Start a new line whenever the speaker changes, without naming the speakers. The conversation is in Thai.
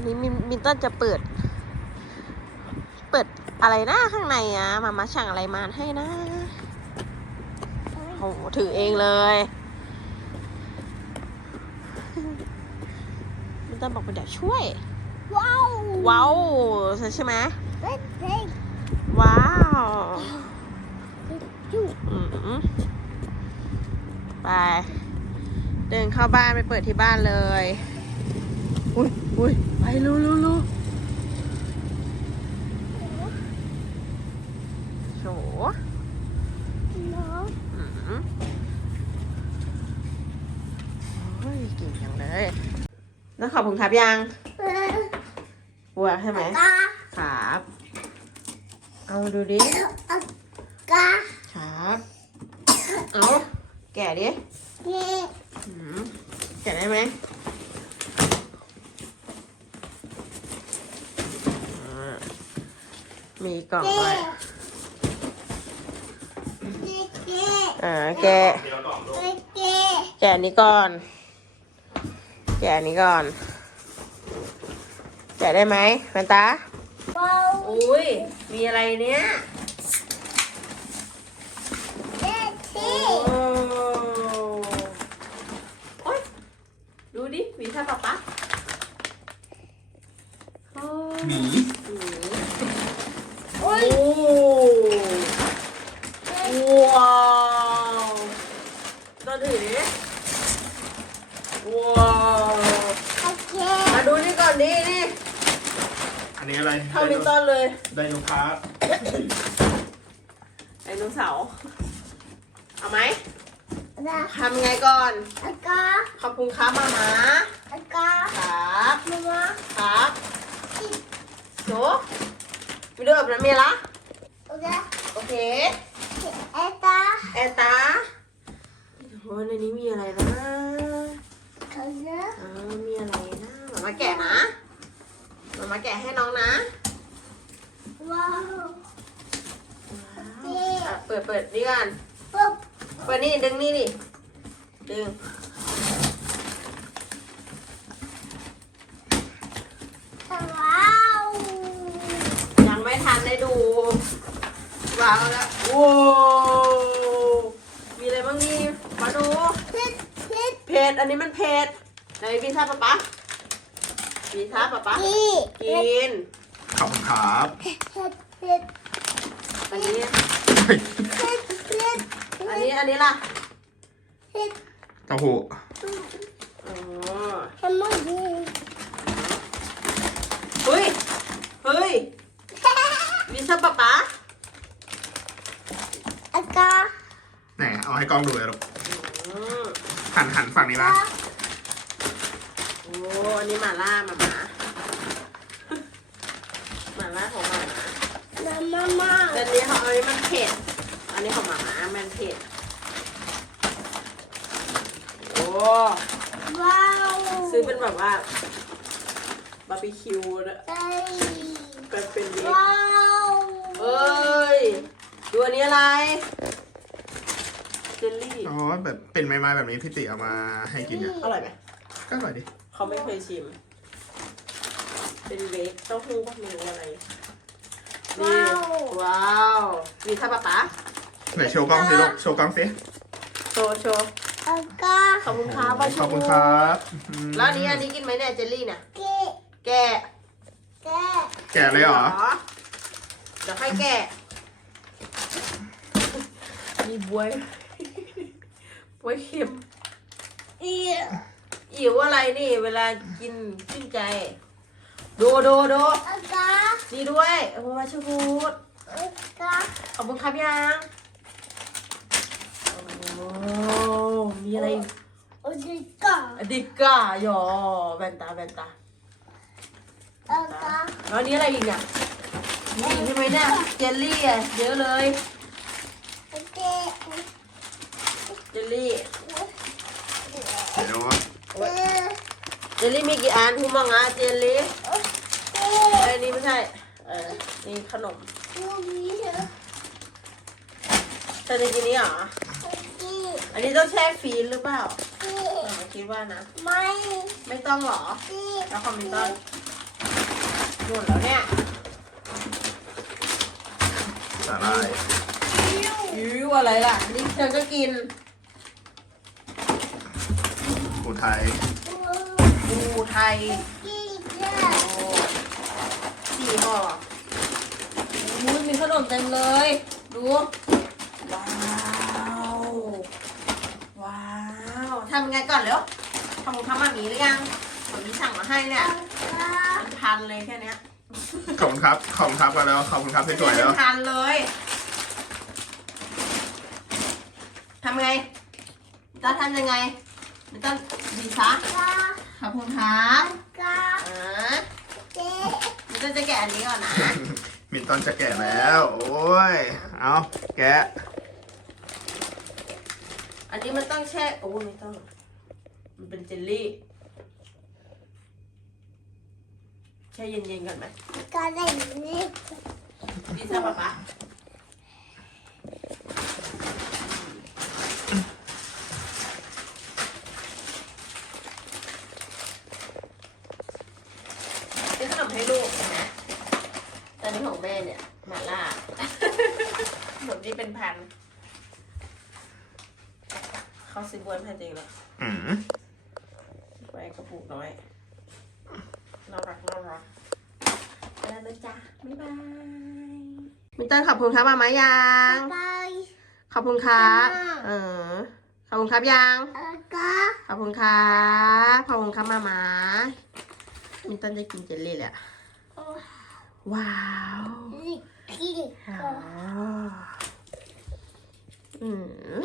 วันนี้มินมินต้นจะเปิด เปิดอะไรนะข้างในอะมามาสั่งอะไรมาให้นะโอ้โหถือเองเลยมินต้นบอกว่าเดี๋ยวช่วย
ว้าว
ว้าวใช่ไหม
เฮ้ยเฮ้ย
ว้าว
จุ๊
อืมไป เดินเข้าบ้านไปเปิดที่บ้านเลย อุ้ยอุ้ยไปรู้รู้รู้โฉ
เนาะ
อืมโอ้ยเก่งจังเลยแล้วขอบคุณครับยัง
เออ
บัวใช่ไหม
กา
ครับ เอามาดูดิ
เอากา
ครับ เอาแกะดิ
เนี่ย
อืมแกะได้ไหมอ่ามี กล่อง
เจ๊
ด้วย
เจ๊เจ๊
อ่าแกะ
เดี๋ยวกล่องลูก
เจ๊เจ๊
แกะอันนี้ก่อน แกะอันนี้ก่อน แกะได้ไหมแฟนตา
ว้าว
อุ้ยมีอะไรเนี้ย
เจ๊เจ๊
โอ้โอ๊ยดูดิมีท่าปะปะโอ้
หมี
โอ้ว้าวตัวถือดิว้าว
โอเค
มาดูนี่ก่อนดินี่
อั นนี้อะไร
เท่ามินตันเลย
ไดโนพาร์ค
ไดโนเสาร์เอาไหม
นะ
ทำไงก่อน
อากา
ขอบคุณครับมามา
อากา
ครับ
มามา
ครับโถมีดูแบบนั้นมีละ
โอเค
โอเค
เอตา
แอนตาโอ้ยในนี้มีอะไรนะ
เขาเนอะ
อ่ามีอะไรนะมามาแกะนะ มามาแกะให้น้องนะ
ว้าว
อะเปิดเปิดนี่ก่อน
ปุ๊บ
เปิดนี่ดึงนี่ดิดึง
ว้าว
ยังไม่ทันได้ดู ว้าวแล้วโว้มีอะไรบ้างนี่มาดู
พิษพิษ
เผ็ดอันนี้มันเผ็ดไหนพิซซ่าปะป๊า พิซซ่าปะป๊า
พี่
กิน
ขอบคุณครับ
พิษพิษ
อันนี้
พิษพิษ
อันนี้อันนี้ล่ะ
พิษ
เต้าหู้
อ๋อ
ทำไมดี
เฮ้ยเฮ้ยพิซซ่าปะป๊า
อากา
ไหนเอาให้กล้องดูเลยลูก
อืม
หันหันฝั่งนี้นะ
โอ้อันนี้หมาล่าหมาหมาหมาล่าของหมาหมา
น้ำมามา
แต่อันนี้ของอันนี้มันเผ็ด อันนี้ของหมาหมามันเผ็ด โอ้
ว้าว
ซื้อเป็นแบบว่าบาร์บีคิวนะ
ไอ้
เป็นเป็นเล็ก
ว้าว
เอ้ย ดูอันนี้อะไรเจลลี่
อ๋อแบบเป็นไม้ๆแบบนี้พี่ติเอามาให้กินเนี่ย
อร่อยไหม
ก็อร่อยดิ
เขาไม่เคยชิม เป็นเวกเต้าหู้ก็มีอะไรนี่ว้าวมีท่าปะปะ
ไหนโชว์กล้องสิลูกโชว์กล้องสิ
โชว์โชว์
อากา
ขอบคุณครับว่า
ขอบคุณครับอืม
แล้วอันนี้อันนี้กินไหมเนี่ยเจลลี่เนี่ย
เกะ
แกะ
แกะ
แกะเลยเหรอ
เดี๋ยวให้แกะมีบวยบวยเค็ม
เอี ย
อิ๋วอะไรนี่ เวลากินชื่นใจ ดูดูดู
อากา
นี่ด้วยโอ้มาชูพูด
อากา
ขอบคุณครับยังโอ้มีอะไรอีก
อากา
อะดิกาหยอแวนตาแวนตา
อากา
แล้วอันนี้อะไรอีกเนี่ยมีอีกใช่ไหมเนี่ยเจลลี่อะเยอะเลย
เกะ
เจลลี่
เดี๋ยว
เออ
เจลลี่มีกี่อันคุณมองอะเจลลี่
เก
เอ้ะยนี่ไม่ใช่ เออนี่ขนม
ลูกนี้เหรอ
เธอจะกินนี้เหรอ
เกะ
อันนี้ต้องแช่ฟรีซหรือเปล่า
เก
เออะคิดว่านะ
ไม่
ไม่ต้องหรอ
เกะ
แล้วคอมพิวเตอร์หมดแล้วเนี่ย
สาหร่าย
ยูอะไรล่ะ นี่เธอก็กิน
ปูไทย
ปูไทย
กินเยอะ
โอ้สี่ห่ออุ้ยมีขนมเต็มเลย ดู ว้าว ว้าวทำยังไงก่อนเร็วทำของทำมามีหรือยังผมมีสั่งมาให้เนี่ยเป็นพันเลยแค่เนี้ย
ขอบคุณครับ ขอบคุณครับกันแล้ว ขอบคุณครับสวยๆ
เป็
แล้ว
นพันเลยทำไงจะทำยังไงไม่ต้องดีซะ
กา
ขอบคุณครับ
กา
อ่า
เจ๊
ไม่ต้องจะแกะอันนี้ก่อนนะ
มินตอนจะแกะแล้ว โอ้ย เอาแกะ
อันนี้มันต้องแช่โอ้ไม่ต้อง มันเป็นเจลลี่ แช่เย็นๆก่อนไหม
กาได้นี่
ดีซ่าป๊าป๊าเป็นขนมให้ลูกเห็นะ แต่นี่ของแม่เนี่ยหมาล่าขนมที่เป็นพันเขาซื้อบวนพันจริงเหรอ
อืม
ไปกระปุกน้อยน่ารักน่ารักไปแล้วนะจ๊ะบ๊ายบายมินเตอร์ขอบคุณครับมามายัง
บาย
ขอบคุณครับ
ค่ะ
เออขอบคุณครับยัง
กา
ขอบคุณครับขอบคุณครับมามามินเตอร์จะกินเจลลี่แหละ ว้าว
นี่กิน
อ๋ออืม